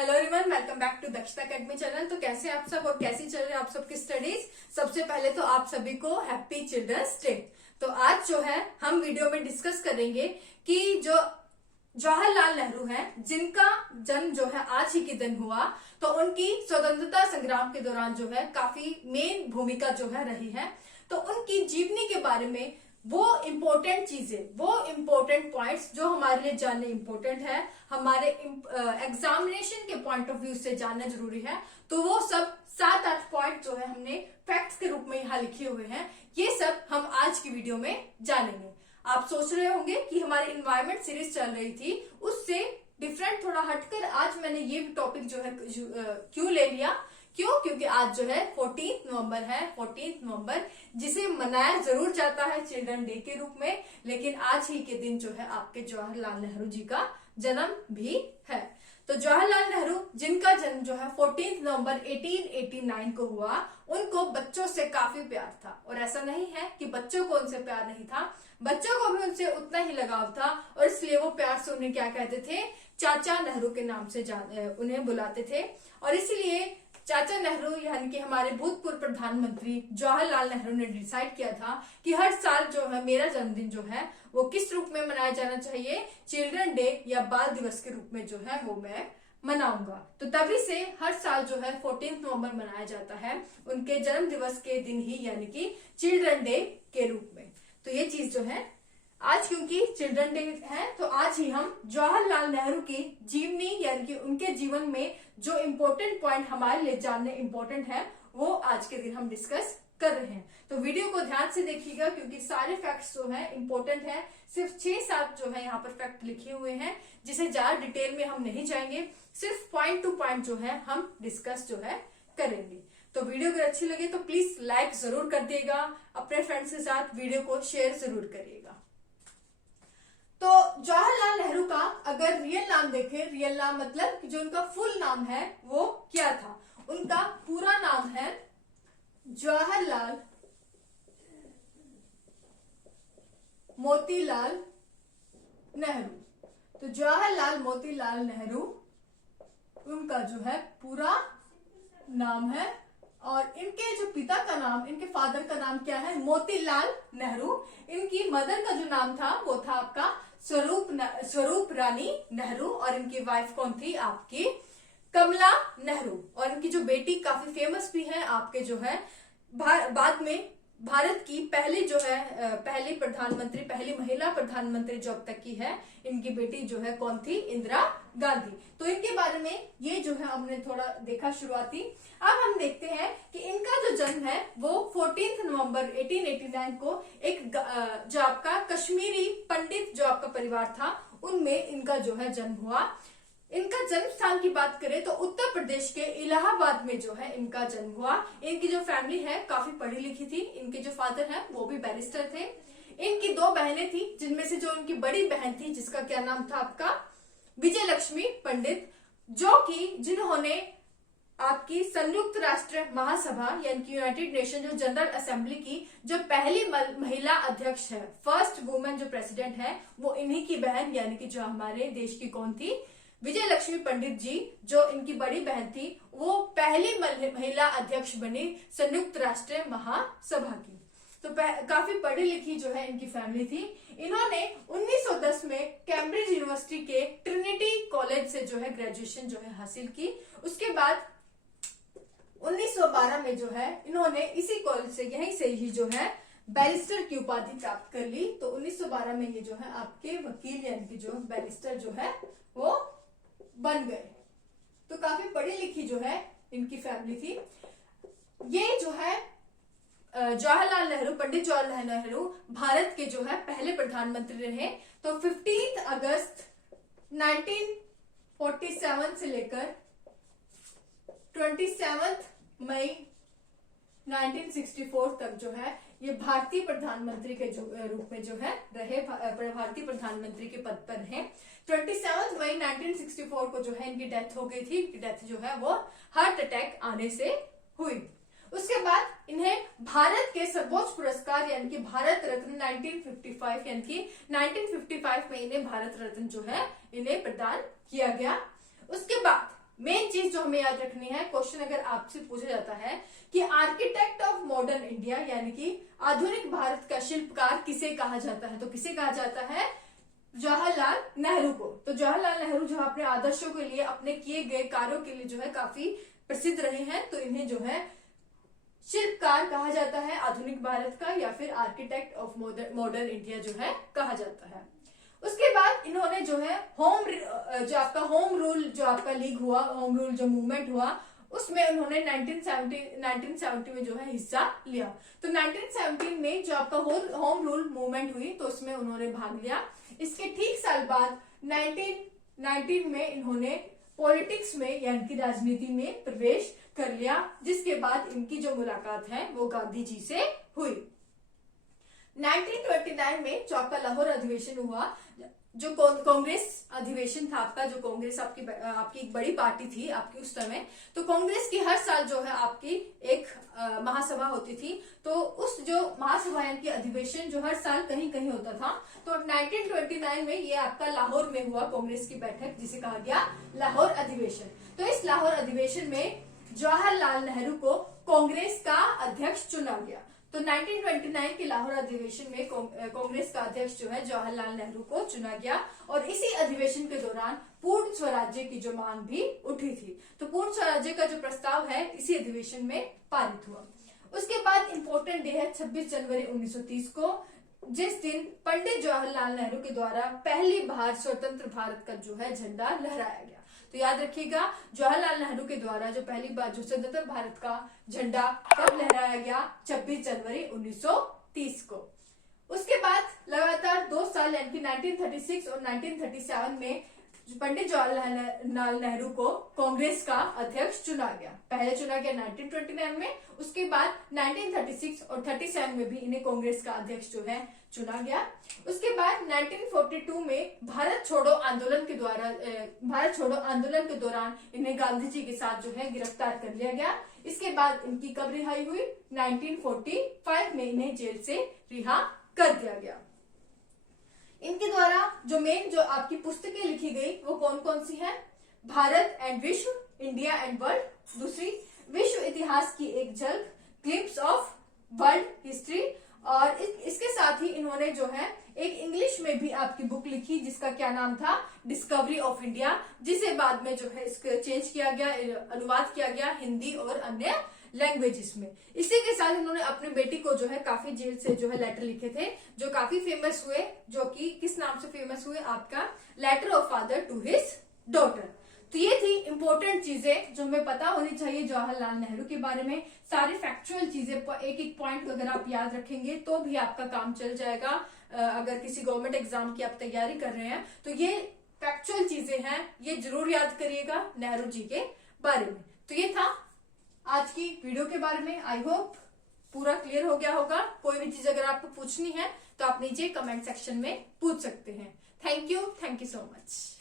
Hello everyone, welcome back to Dakshata academy channel. तो कैसे आप सब और कैसी चल रही है आप सबकी स्टडीज। सबसे पहले तो आप सभी को हैप्पी चिल्ड्रंस डे। तो आज जो है हम वीडियो में डिस्कस करेंगे कि जो जवाहरलाल नेहरू हैं, जिनका जन्म जो है आज ही के दिन हुआ, तो उनकी स्वतंत्रता संग्राम के दौरान जो है काफी मेन भूमिका जो है रही है। तो उनकी जीवनी के बारे में वो इम्पोर्टेंट चीजें, वो इम्पोर्टेंट पॉइंट्स जो हमारे लिए जानने इम्पोर्टेंट है, हमारे एग्जामिनेशन के पॉइंट ऑफ व्यू से जानना जरूरी है। तो वो सब 7-8 पॉइंट जो है हमने फैक्ट्स के रूप में यहाँ लिखे हुए हैं। ये सब हम आज की वीडियो में जानेंगे। आप सोच रहे होंगे कि हमारी इन्वायरमेंट सीरीज चल रही थी, उससे डिफरेंट थोड़ा हटकर आज मैंने ये टॉपिक जो है क्यों ले लिया। क्योंकि आज जो है 14 नवंबर है। 14 नवंबर जिसे मनाया जरूर जाता है चिल्ड्रन डे के रूप में, लेकिन आज ही के दिन जो है आपके जवाहरलाल नेहरू जी का जन्म भी है। तो जवाहरलाल नेहरू, जिनका जन्म जो है 14 नवंबर 1889 को हुआ, उनको बच्चों से काफी प्यार था। और ऐसा नहीं है कि बच्चों को उनसे प्यार नहीं था, बच्चों को भी उनसे उतना ही लगाव था। और इसलिए वो प्यार से उन्हें क्या कहते थे, चाचा नेहरू के नाम से उन्हें बुलाते थे। और इसीलिए चाचा नेहरू यानी कि हमारे भूतपूर्व प्रधानमंत्री जवाहरलाल नेहरू ने डिसाइड किया था कि हर साल जो है मेरा जन्मदिन जो है वो किस रूप में मनाया जाना चाहिए, चिल्ड्रन डे या बाल दिवस के रूप में जो है वो मैं मनाऊंगा। तो तभी से हर साल जो है 14 नवंबर मनाया जाता है उनके जन्म दिवस के दिन ही, यानी कि चिल्ड्रन डे के रूप में। तो ये चीज जो है आज, क्योंकि चिल्ड्रन डे है, तो आज ही हम जवाहरलाल नेहरू की जीवनी यानी कि उनके जीवन में जो इम्पोर्टेंट पॉइंट हमारे लिए जानने इम्पोर्टेंट है वो आज के दिन हम डिस्कस कर रहे हैं। तो वीडियो को ध्यान से देखिएगा, क्योंकि सारे फैक्ट्स जो है इम्पोर्टेंट है। सिर्फ 6-7 जो है यहाँ पर फैक्ट लिखे हुए हैं, जिसे ज्यादा डिटेल में हम नहीं जाएंगे, सिर्फ पॉइंट टू पॉइंट जो है हम डिस्कस जो है करेंगे। तो वीडियो अगर अच्छी लगे तो प्लीज लाइक जरूर कर दिएगा, अपने फ्रेंड्स के साथ वीडियो को शेयर जरूर करिएगा। तो जवाहरलाल नेहरू का अगर रियल नाम देखें, रियल नाम मतलब कि जो उनका फुल नाम है वो क्या था। उनका पूरा नाम है जवाहरलाल मोतीलाल नेहरू। तो जवाहरलाल मोतीलाल नेहरू उनका जो है पूरा नाम है। और इनके जो पिता का नाम, इनके फादर का नाम क्या है, मोतीलाल नेहरू। इनकी मदर का जो नाम था वो था आपका स्वरूप रानी नेहरू। और इनकी वाइफ कौन थी, आपकी कमला नेहरू। और इनकी जो बेटी काफी फेमस भी है, आपके जो है बाद में भारत की पहली जो है पहली प्रधानमंत्री, पहली महिला प्रधानमंत्री जो अब तक की है, इनकी बेटी जो है कौन थी, इंदिरा गांधी। तो इनके बारे में ये जो है हमने थोड़ा देखा शुरुआती। अब हम देखते हैं कि इनका जो जन्म है वो 14 नवंबर 1889 को एक जो आपका कश्मीरी पंडित जो आपका परिवार था उनमें इनका जो है जन्म हुआ। इनका जन्म स्थान की बात करें तो उत्तर प्रदेश के इलाहाबाद में जो है इनका जन्म हुआ। इनकी जो फैमिली है काफी पढ़ी लिखी थी। इनके जो फादर हैं वो भी बैरिस्टर थे। इनकी 2 बहनें थी, जिनमें से जो इनकी बड़ी बहन थी जिसका क्या नाम था आपका विजय लक्ष्मी पंडित, जिन्होंने आपकी संयुक्त राष्ट्र महासभा यानी कि यूनाइटेड नेशन जो जनरल असेंबली की जो पहली महिला अध्यक्ष है, फर्स्ट वुमेन जो प्रेसिडेंट है, वो इन्हीं की बहन यानी कि जो हमारे देश की कौन थी, विजय लक्ष्मी पंडित जी। जो इनकी बड़ी बहन थी वो पहली महिला अध्यक्ष बनी संयुक्त राष्ट्र महासभा की। तो काफी पढ़ी लिखी जो है इनकी फैमिली थी। इन्होंने 1910 में कैम्ब्रिज यूनिवर्सिटी के ट्रिनिटी कॉलेज से जो है ग्रेजुएशन जो है हासिल की। उसके बाद 1912 में जो है इन्होंने इसी कॉलेज से, यहीं से ही जो है बैरिस्टर की उपाधि प्राप्त कर ली। तो 1912 में ये जो है आपके वकील यानी कि जो बैरिस्टर जो है वो बन गए। तो काफी पढ़ी लिखी जो है इनकी फैमिली थी। ये जो है जवाहरलाल नेहरू, पंडित जवाहरलाल नेहरू भारत के जो है पहले प्रधानमंत्री रहे। तो 15 अगस्त 1947 से लेकर 27 मई 1964 तक जो है ये भारतीय प्रधानमंत्री के रूप में जो है रहे, भारतीय प्रधानमंत्री के पद पर हैं। 27 मई 1964 को जो है इनकी डेथ हो गई थी। डेथ जो है वो हार्ट अटैक आने से हुई। उसके बाद इन्हें भारत के सर्वोच्च पुरस्कार यानी कि भारत रत्न 1955 यानी कि 1955 में इन्हें भारत रत्न जो है इन्हें प्रदान किया गया। उसके बाद मेन चीज जो हमें याद रखनी है, क्वेश्चन अगर आपसे पूछा जाता है कि आर्किटेक्ट ऑफ मॉडर्न इंडिया यानी कि आधुनिक भारत का शिल्पकार किसे कहा जाता है, तो किसे कहा जाता है? जवाहरलाल नेहरू को। तो जवाहरलाल नेहरू जो अपने आदर्शों के लिए, अपने किए गए कार्यों के लिए जो है काफी प्रसिद्ध रहे हैं, तो इन्हें जो है शिल्पकार कहा जाता है आधुनिक भारत का, या फिर आर्किटेक्ट ऑफ मॉडर्न इंडिया जो है कहा जाता है। उसके बाद इन्होंने जो है जो आपका होम रूल जो आपका लीग हुआ, होम रूल जो मूवमेंट हुआ, उसमें उन्होंने 1970 में जो है हिस्सा लिया। तो 1917 में जो आपका होम रूल मूवमेंट हुई, तो उसमें उन्होंने भाग लिया। इसके ठीक साल बाद 1919 में इन्होंने पॉलिटिक्स में यानी कि राजनीति में प्रवेश कर लिया, जिसके बाद इनकी जो मुलाकात है वो गांधी जी से हुई। 1929 में जो आपका लाहौर अधिवेशन हुआ, जो कांग्रेस अधिवेशन था आपका, जो कांग्रेस आपकी एक बड़ी पार्टी थी आपकी उस समय, तो कांग्रेस की हर साल जो है आपकी एक महासभा होती थी। तो उस जो महासभा यानी कि अधिवेशन जो हर साल कहीं कहीं होता था, तो 1929 में ये आपका लाहौर में हुआ कांग्रेस की बैठक, जिसे कहा गया लाहौर अधिवेशन। तो इस लाहौर अधिवेशन में जवाहरलाल नेहरू को कांग्रेस का अध्यक्ष चुना गया। तो 1929 के लाहौर अधिवेशन में कांग्रेस का अध्यक्ष जो है जवाहरलाल नेहरू को चुना गया, और इसी अधिवेशन के दौरान पूर्ण स्वराज्य की जो मांग भी उठी थी। तो पूर्ण स्वराज्य का जो प्रस्ताव है इसी अधिवेशन में पारित हुआ। उसके बाद इंपॉर्टेंट डे है 26 जनवरी 1930 को, जिस दिन पंडित जवाहरलाल नेहरू के द्वारा पहली बार स्वतंत्र भारत का जो है झंडा लहराया गया। तो याद रखिएगा, जवाहरलाल नेहरू के द्वारा जो पहली बार जो स्वतंत्र भारत का झंडा कब लहराया गया? 26 जनवरी 1930 को। उसके बाद लगातार 2 साल यानी कि 1936 और 1937 में पंडित जवाहरलाल नेहरू को कांग्रेस का अध्यक्ष चुना गया। पहले चुना गया 1929 में, उसके बाद 1936 और 37 में भी इन्हें कांग्रेस का अध्यक्ष जो है चुना गया। उसके बाद 1942 में भारत छोड़ो आंदोलन के दौरान इन्हें गांधी जी के साथ जो है गिरफ्तार कर लिया गया। इसके बाद इनकी कब रिहाई हुई? 1945 में इन्हें जेल से रिहा कर दिया गया। इनके द्वारा जो आपकी पुस्तकें लिखी गई वो कौन कौन सी है? भारत एंड विश्व, इंडिया एंड वर्ल्ड, दूसरी विश्व इतिहास की एक झलक, ग्लिम्प्स ऑफ वर्ल्ड हिस्ट्री, और इसके साथ ही इन्होंने जो है एक इंग्लिश में भी आपकी बुक लिखी जिसका क्या नाम था? डिस्कवरी ऑफ इंडिया, जिसे बाद में जो है इसको चेंज किया गया, अनुवाद किया गया हिंदी और अन्य लैंग्वेजेस में। इसी के साथ इन्होंने अपनी बेटी को जो है काफी जेल से जो है लेटर लिखे थे, जो काफी फेमस हुए, जो कि किस नाम से फेमस हुए? आपका letter of father to his daughter. तो ये थी इंपॉर्टेंट चीजें जो हमें पता होनी चाहिए जवाहरलाल नेहरू के बारे में। सारी फैक्चुअल चीजें एक एक पॉइंट अगर आप याद रखेंगे तो भी आपका काम चल जाएगा। अगर किसी गवर्नमेंट एग्जाम की आप तैयारी कर रहे हैं तो ये फैक्चुअल चीजें हैं, ये जरूर याद करिएगा नेहरू जी के बारे में। तो ये था आज की वीडियो के बारे में। आई होप पूरा क्लियर हो गया होगा। कोई भी चीज अगर आपको पूछनी है तो आप नीचे कमेंट सेक्शन में पूछ सकते हैं। Thank you so much.